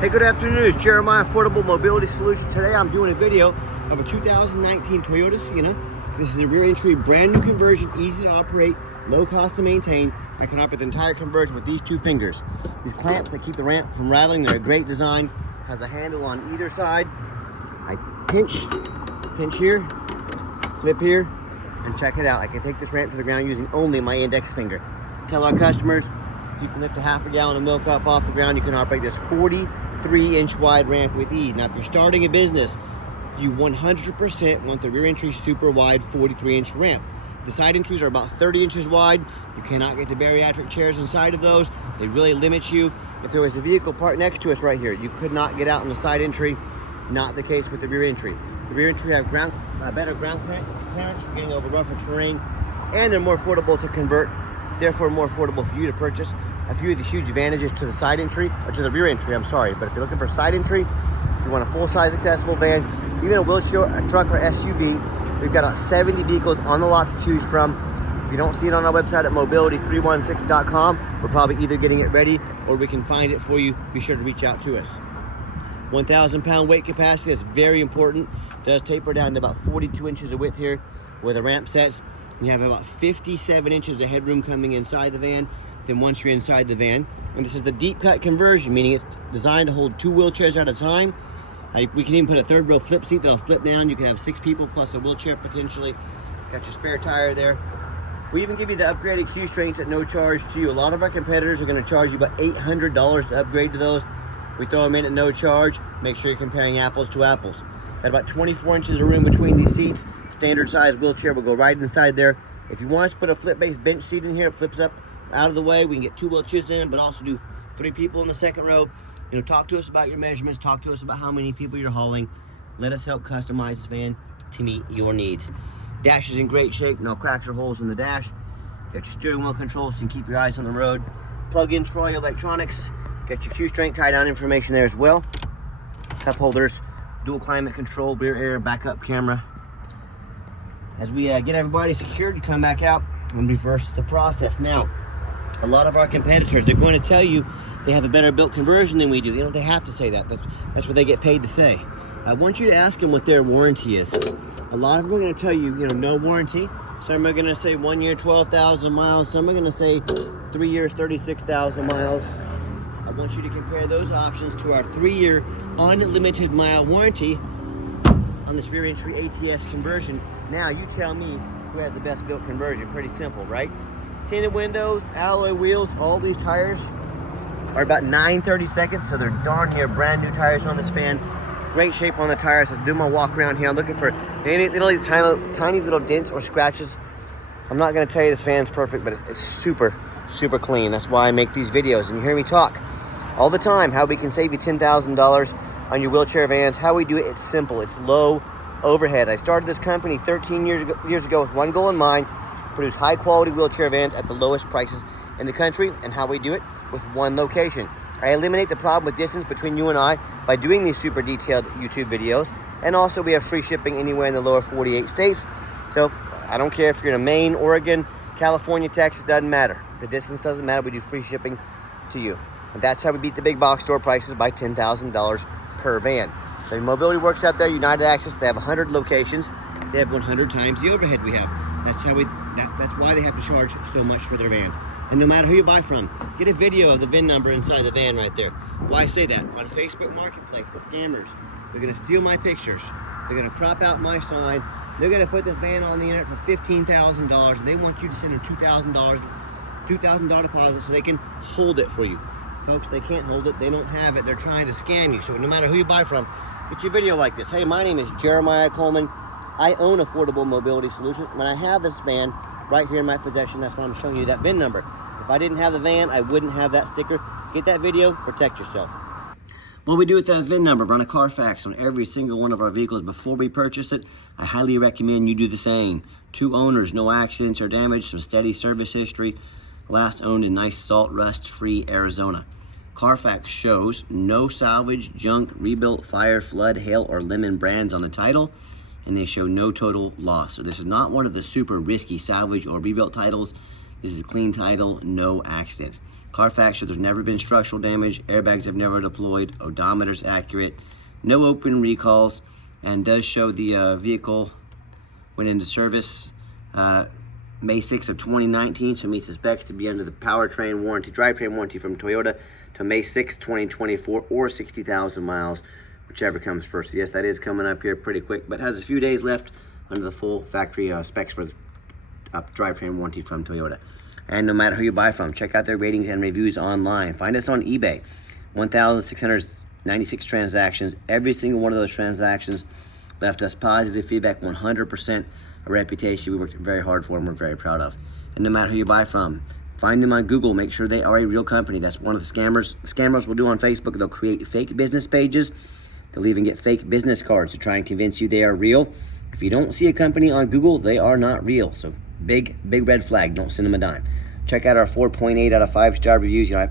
Hey, good afternoon. It's Jeremiah Affordable Mobility Solutions. Today I'm doing a video of a 2019 Toyota Sienna. This is a rear entry, brand new conversion, easy to operate, low cost to maintain. I can operate the entire conversion with these two fingers. These clamps that keep the ramp from rattling, they're a great design. Has a handle on either side. I pinch here, flip here, and check it out. I can take this ramp to the ground using only my index finger. Tell our customers, if you can lift a half a gallon of milk up off the ground, you can operate this 43-inch wide ramp with ease. Now, if you're starting a business, you 100% want the rear entry super wide 43-inch ramp. The side entries are about 30 inches wide. You cannot get the bariatric chairs inside of those. They really limit you. If there was a vehicle parked next to us right here, you could not get out in the side entry. Not the case with the rear entry. The rear entry have better ground clearance for getting over rougher terrain, and they're more affordable to convert, therefore more affordable for you to purchase. A few of the huge advantages to the side entry, or to the rear entry, I'm sorry, but if you're looking for side entry, if you want a full-size accessible van, even a wheelchair, a truck, or SUV, we've got about 70 vehicles on the lot to choose from. If you don't see it on our website at mobility316.com, we're probably either getting it ready or we can find it for you. Be sure to reach out to us. 1,000 pound weight capacity, that's very important. It does taper down to about 42 inches of width here where the ramp sets. You have about 57 inches of headroom coming inside the van. Then once you're inside the van, and this is the deep cut conversion, meaning it's designed to hold 2 wheelchairs at a time. We can even put a third row flip seat that'll flip down. You can have 6 people plus a wheelchair potentially. Got your spare tire there. We even give you the upgraded Q strengths at no charge to you. A lot of our competitors are going to charge you about $800 to upgrade to those. We throw them in at no charge. Make sure you're comparing apples to apples. Got about 24 inches of room between these seats. Standard size wheelchair will go right inside there. If you want us to put a flip-based bench seat in here, it flips up out of the way. We can get 2 wheelchairs in, but also do 3 people in the second row. You know, talk to us about your measurements. Talk to us about how many people you're hauling. Let us help customize this van to meet your needs. Dash is in great shape. No cracks or holes in the dash. Got your steering wheel controls so you can keep your eyes on the road. Plug-ins for all your electronics. Got your Q strength tie down information there as well. Cup holders, dual climate control, rear air, backup camera. As we get everybody secured, you come back out and reverse the process. Now, a lot of our competitors, they're going to tell you they have a better built conversion than we do. They have to say that. That's what they get paid to say. I want you to ask them what their warranty is. A lot of them are going to tell you, no warranty. Some are going to say 1 year, 12,000 miles. Some are going to say 3 years, 36,000 miles. I want you to compare those options to our 3-year unlimited mile warranty on this rear entry ATS conversion. Now you tell me who has the best built conversion. Pretty simple, right? Tinted windows, alloy wheels, all these tires are about 9/32, so they're darn near brand new tires on this fan. Great shape on the tires. As I do my walk around here, I'm looking for any little tiny little dents or scratches. I'm not going to tell you this fan's perfect, but it's super clean. That's why I make these videos, and you hear me talk all the time how we can save you $10,000 on your wheelchair vans. How we do it, it's simple. It's low overhead. I started this company 13 years ago with one goal in mind: produce high quality wheelchair vans at the lowest prices in the country. And how we do it, with one location. I eliminate the problem with distance between you and I by doing these super detailed YouTube videos. And also we have free shipping anywhere in the lower 48 states. So I don't care if you're in Maine, Oregon, California, Texas, doesn't matter. The distance doesn't matter. We do free shipping to you. And that's how we beat the big box store prices by $10,000 per van. The Mobility Works out there, United Access, they have 100 locations. They have 100 times the overhead we have. That's why they have to charge so much for their vans. And no matter who you buy from, get a video of the VIN number inside the van right there. Why I say that? On Facebook Marketplace, the scammers, they're gonna steal my pictures. They're gonna crop out my sign. They're gonna put this van on the internet for $15,000, and they want you to send them $2,000 deposit so they can hold it for you. Folks, they can't hold it. They don't have it. They're trying to scam you. So no matter who you buy from, get your video like this. Hey, my name is Jeremiah Coleman. I own Affordable Mobility Solutions. When I have this van right here in my possession, that's why I'm showing you that VIN number. If I didn't have the van, I wouldn't have that sticker. Get that video, protect yourself. What we do with that VIN number, run a Carfax on every single one of our vehicles before we purchase it. I highly recommend you do the same. 2 owners, no accidents or damage, some steady service history. Last owned in nice salt rust free Arizona. Carfax shows no salvage, junk, rebuilt, fire, flood, hail, or lemon brands on the title, and they show no total loss. So this is not one of the super risky salvage or rebuilt titles. This is a clean title, no accidents. Carfax shows there's never been structural damage, airbags have never deployed, odometer's accurate, no open recalls, and does show the vehicle went into service May 6th of 2019, so meets the specs to be under the powertrain warranty, drivetrain warranty from Toyota to May 6th, 2024, or 60,000 miles, whichever comes first. Yes, that is coming up here pretty quick, but has a few days left under the full factory specs for the drivetrain warranty from Toyota. And no matter who you buy from, check out their ratings and reviews online. Find us on eBay. 1,696 transactions. Every single one of those transactions left us positive feedback, 100% a reputation we worked very hard for and we're very proud of. And no matter who you buy from, find them on Google. Make sure they are a real company. That's one of the scammers will do on Facebook. They'll create fake business pages. They'll even get fake business cards to try and convince you they are real. If you don't see a company on Google, they are not real. So big red flag. Don't send them a dime. Check out our 4.8 out of 5-star reviews. You know,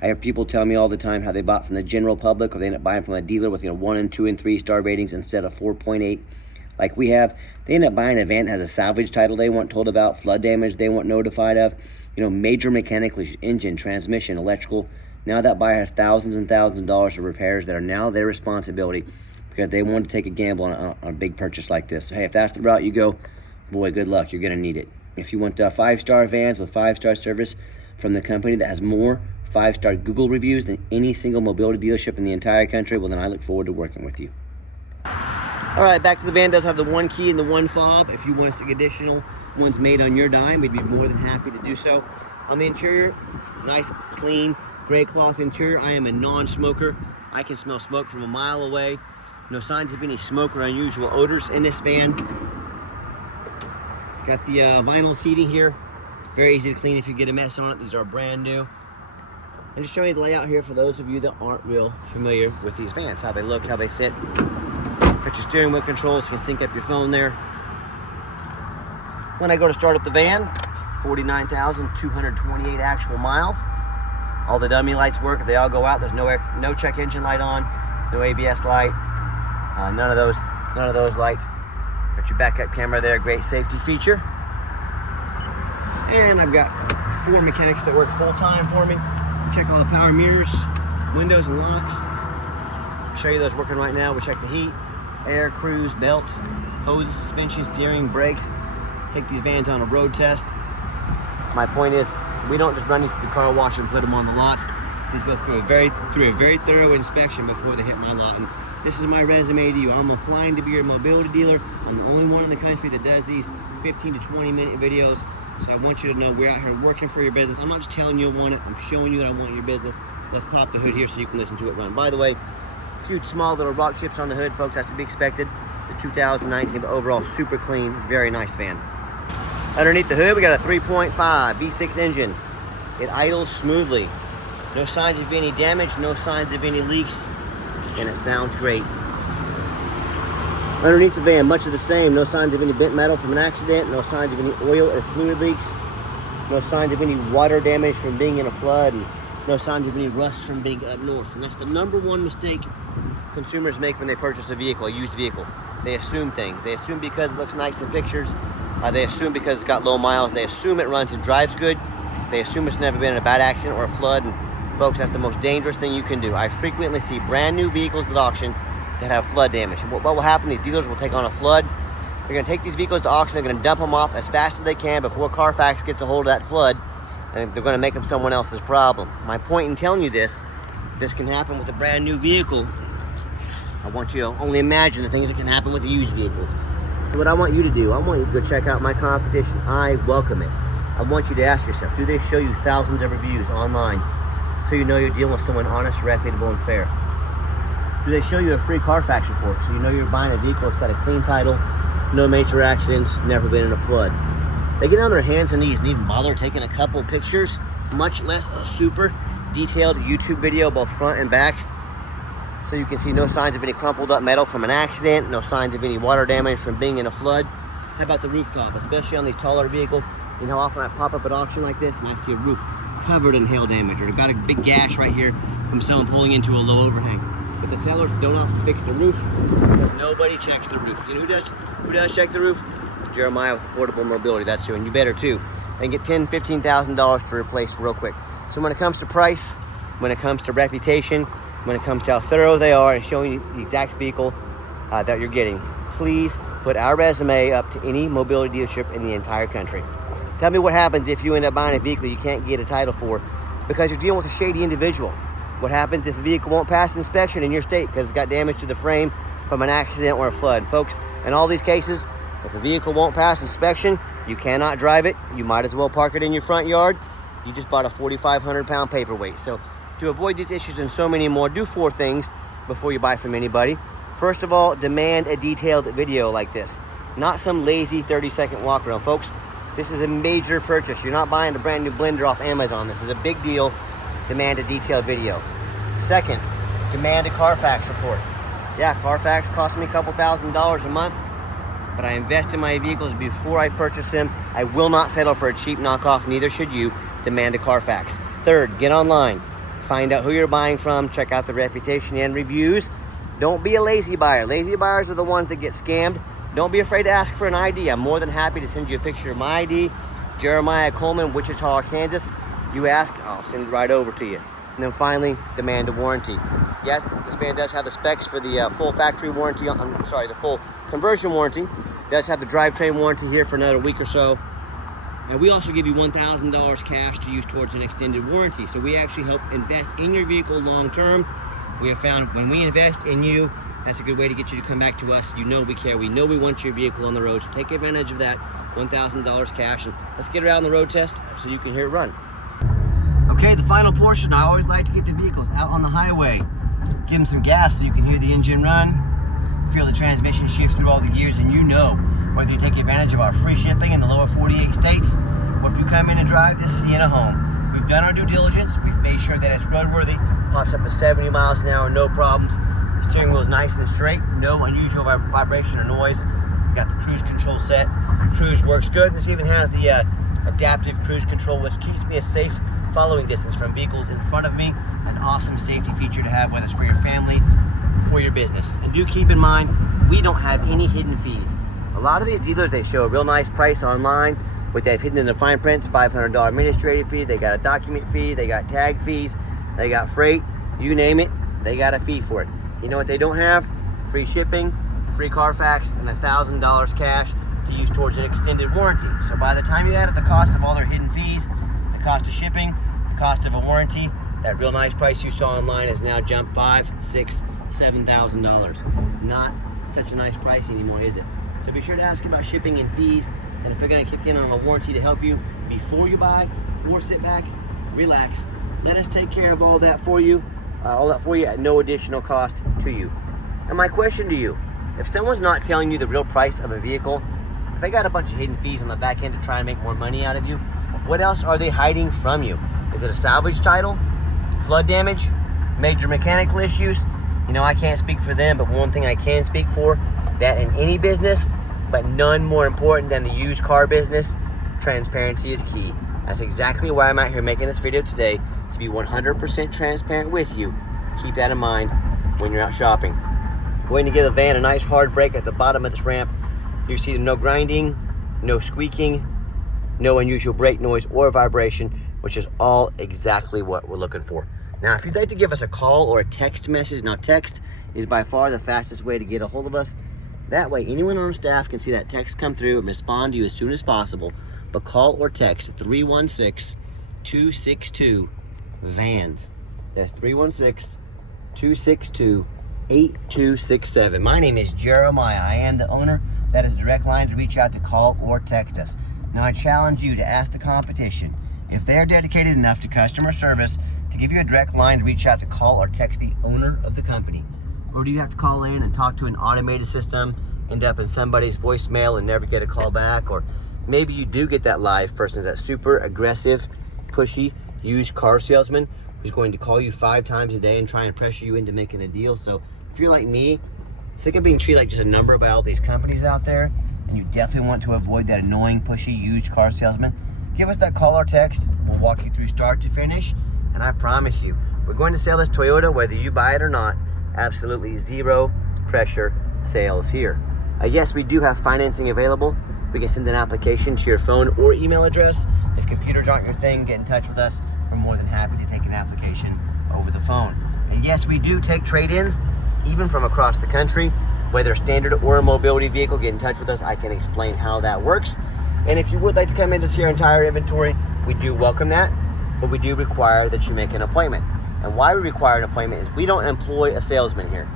I have people tell me all the time how they bought from the general public, or they end up buying from a dealer with 1 and 2 and 3-star ratings instead of 4.8 like we have. They end up buying a van that has a salvage title they weren't told about, flood damage they weren't notified of, major mechanical issues, engine, transmission, electrical. Now that buyer has thousands and thousands of dollars of repairs that are now their responsibility because they want to take a gamble on a big purchase like this. So hey, if that's the route you go, boy, good luck. You're going to need it. If you want 5-star vans with 5-star service from the company that has more 5-star Google reviews than any single mobility dealership in the entire country, well, then I look forward to working with you. All right, back to the van. Does have the 1 key and the 1 fob. If you want us to get additional ones made on your dime, we'd be more than happy to do so. On the interior, nice, clean, gray cloth interior. I am a non-smoker. I can smell smoke from a mile away. No signs of any smoke or unusual odors in this van. Got the vinyl seating here. Very easy to clean if you get a mess on it. These are brand new. And just showing you the layout here for those of you that aren't real familiar with these vans. How they look, how they sit. Got your steering wheel controls, you can sync up your phone there. When I go to start up the van, 49,228 actual miles. All the dummy lights work. If they all go out, there's no check engine light on, no ABS light, none of those lights. Got your backup camera there, great safety feature. And I've got 4 mechanics that work full time for me. Check all the power mirrors, windows and locks. I'll show you those working right now. We check the heat, air, cruise, belts, hoses, suspension, steering, brakes. Take these vans on a road test. My point is, we don't just run these to the car wash and put them on the lot. These go through a very thorough inspection before they hit my lot. And this is my resume to you. I'm applying to be your mobility dealer. I'm the only one in the country that does these 15 to 20 minute videos. So I want you to know we're out here working for your business. I'm not just telling you I want it. I'm showing you that I want your business. Let's pop the hood here so you can listen to it run. By the way, a few small little rock chips on the hood, folks. That's to be expected. The 2019, but overall super clean, very nice van. Underneath the hood, we got a 3.5 V6 engine. It idles smoothly. No signs of any damage, no signs of any leaks, and it sounds great. Underneath the van, much of the same. No signs of any bent metal from an accident, no signs of any oil or fluid leaks, no signs of any water damage from being in a flood, and no signs of any rust from being up north. And that's the #1 mistake consumers make when they purchase a vehicle, a used vehicle. They assume things. They assume because it looks nice in pictures, they assume because it's got low miles, they assume it runs and drives good, they assume it's never been in a bad accident or a flood, and folks, that's the most dangerous thing you can do. I frequently see brand new vehicles at auction that have flood damage. And what will happen, these dealers will take on a flood. They're gonna take these vehicles to auction, they're gonna dump them off as fast as they can before Carfax gets a hold of that flood, and they're gonna make them someone else's problem. My point in telling you this can happen with a brand new vehicle. I want you to only imagine the things that can happen with used vehicles. So what I want you to do, I want you to go check out my competition. I welcome it. I want you to ask yourself, do they show you thousands of reviews online so you know you're dealing with someone honest, reputable, and fair? Do they show you a free Carfax report so you know you're buying a vehicle that's got a clean title, no major accidents, never been in a flood? They get on their hands and knees and even bother taking a couple pictures, much less a super detailed YouTube video, both front and back, so you can see no signs of any crumpled up metal from an accident, no signs of any water damage from being in a flood. How about the rooftop, especially on these taller vehicles? You know how often I pop up at auction like this and I see a roof covered in hail damage, or got a big gash right here from someone pulling into a low overhang. But the sellers don't often fix the roof because nobody checks the roof. You know who does check the roof? Jeremiah with Affordable Mobility, that's who, and you better too. and get $10,000, $15,000 to replace real quick. So when it comes to price, when it comes to reputation, when it comes to how thorough they are and showing you the exact vehicle that you're getting, please put our resume up to any mobility dealership in the entire country. Tell me what happens if you end up buying a vehicle you can't get a title for because you're dealing with a shady individual. What happens if the vehicle won't pass inspection in your state because it's got damage to the frame from an accident or a flood? Folks, in all these cases, if the vehicle won't pass inspection, you cannot drive it. You might as well park it in your front yard. You just bought a 4,500 pound paperweight. So to avoid these issues and so many more, do 4 things before you buy from anybody. First of all, demand a detailed video like this, not some lazy 30-second walk around. Folks, this is a major purchase. You're not buying a brand new blender off Amazon. This is a big deal. Demand a detailed video. Second, demand a Carfax report. Yeah, Carfax costs me a couple $1,000s a month, but I invest in my vehicles before I purchase them. I will not settle for a cheap knockoff, neither should you. Demand a Carfax. Third, get online. Find out who you're buying from, check out the reputation and reviews. Don't be a lazy buyer. Lazy buyers are the ones that get scammed. Don't be afraid to ask for an ID. I'm more than happy to send you a picture of my ID. Jeremiah Coleman, Wichita, Kansas. You ask, I'll send it right over to you. And then finally, demand a warranty. Yes, this van does have the specs for the full factory warranty, the full conversion warranty. It does have the drivetrain warranty here for another week or so. And we also give you $1,000 cash to use towards an extended warranty. So we actually help invest in your vehicle long term. We have found when we invest in you, that's a good way to get you to come back to us. You know we care. We know we want your vehicle on the road. So take advantage of that $1,000 cash. And let's get it out on the road test so you can hear it run. Okay, the final portion. I always like to get the vehicles out on the highway. Give them some gas so you can hear the engine run. Feel the transmission shift through all the gears, and you know whether you take advantage of our free shipping in the lower 48 states, or if you come in and drive this Sienna home. We've done our due diligence. We've made sure that it's roadworthy. Pops up to 70 miles an hour, no problems. The steering wheel is nice and straight, no unusual vibration or noise. We've got the cruise control set. Cruise works good. This even has the adaptive cruise control, which keeps me a safe following distance from vehicles in front of me. An awesome safety feature to have, whether it's for your family or your business. And do keep in mind, we don't have any hidden fees. A lot of these dealers, they show a real nice price online, what they've hidden in the fine print, $500 administrative fee, they got a document fee, they got tag fees, they got freight, you name it, they got a fee for it. You know what they don't have? Free shipping, free Carfax, and $1,000 cash to use towards an extended warranty. So by the time you add up the cost of all their hidden fees, the cost of shipping, the cost of a warranty, that real nice price you saw online has now jumped $5,000, $6,000, $7,000. Not such a nice price anymore, is it? So be sure to ask about shipping and fees, and if they're going to kick in on a warranty to help you before you buy, or sit back, relax, let us take care of all that for you at no additional cost to you. And my question to you, if someone's not telling you the real price of a vehicle, if they got a bunch of hidden fees on the back end to try and make more money out of you, what else are they hiding from you? Is it a salvage title? Flood damage? Major mechanical issues? You know, I can't speak for them, but one thing I can speak for, that in any business, but none more important than the used car business, transparency is key. That's exactly why I'm out here making this video today, to be 100% transparent with you. Keep that in mind when you're out shopping. Going to give the van a nice hard brake at the bottom of this ramp. You see no grinding, no squeaking, no unusual brake noise or vibration, which is all exactly what we're looking for. Now, if you'd like to give us a call or a text message, now text is by far the fastest way to get a hold of us. That way, anyone on staff can see that text come through and respond to you as soon as possible. But call or text 316-262-VANS. That's 316-262-8267. My name is Jeremiah. I am the owner. That is a direct line to reach out to call or text us. Now, I challenge you to ask the competition if they are dedicated enough to customer service to give you a direct line to reach out to call or text the owner of the company. Or do you have to call in and talk to an automated system, end up in somebody's voicemail and never get a call back? Or maybe you do get that live person, that super aggressive, pushy, used car salesman who's going to call you 5 times a day and try and pressure you into making a deal. So if you're like me, sick of being treated like just a number by all these companies out there, and you definitely want to avoid that annoying, pushy, used car salesman, give us that call or text. We'll walk you through start to finish, and I promise you, we're going to sell this Toyota whether you buy it or not. Absolutely zero pressure sales here. Yes, we do have financing available, We can send an application to your phone or email address. If computers aren't your thing, get in touch with us. We're more than happy to take an application over the phone. And yes, we do take trade-ins, even from across the country. Whether standard or a mobility vehicle, get in touch with us. I can explain how that works. And if you would like to come in to see our entire inventory, we do welcome that, but we do require that you make an appointment. And why we require an appointment is we don't employ a salesman here.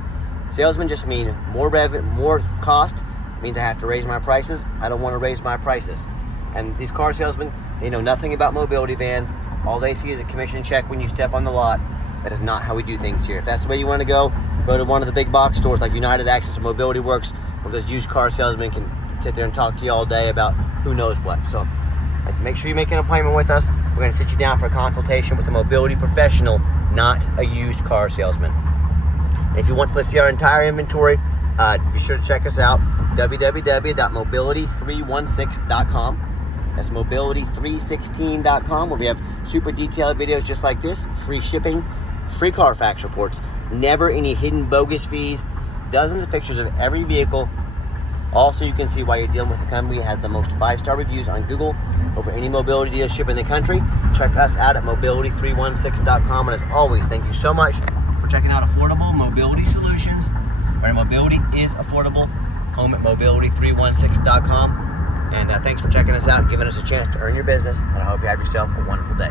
Salesmen just mean more revenue, more cost, means I have to raise my prices. I don't want to raise my prices. And these car salesmen, they know nothing about mobility vans. All they see is a commission check when you step on the lot. That is not how we do things here. If that's the way you want to go to one of the big box stores like United Access or Mobility Works, where those used car salesmen can sit there and talk to you all day about who knows what. So make sure you make an appointment with us. We're going to sit you down for a consultation with a mobility professional, not a used car salesman. And if you want to see our entire inventory, be sure to check us out, www.mobility316.com. That's mobility316.com, where we have super detailed videos just like this, free shipping, free Carfax reports, never any hidden bogus fees, dozens of pictures of every vehicle. Also, you can see why you're dealing with a company that has the most 5-star reviews on Google over any mobility dealership in the country. Check us out at mobility316.com. And as always, thank you so much for checking out affordable mobility solutions, where mobility is affordable. Home at mobility316.com. And thanks for checking us out and giving us a chance to earn your business. And I hope you have yourself a wonderful day.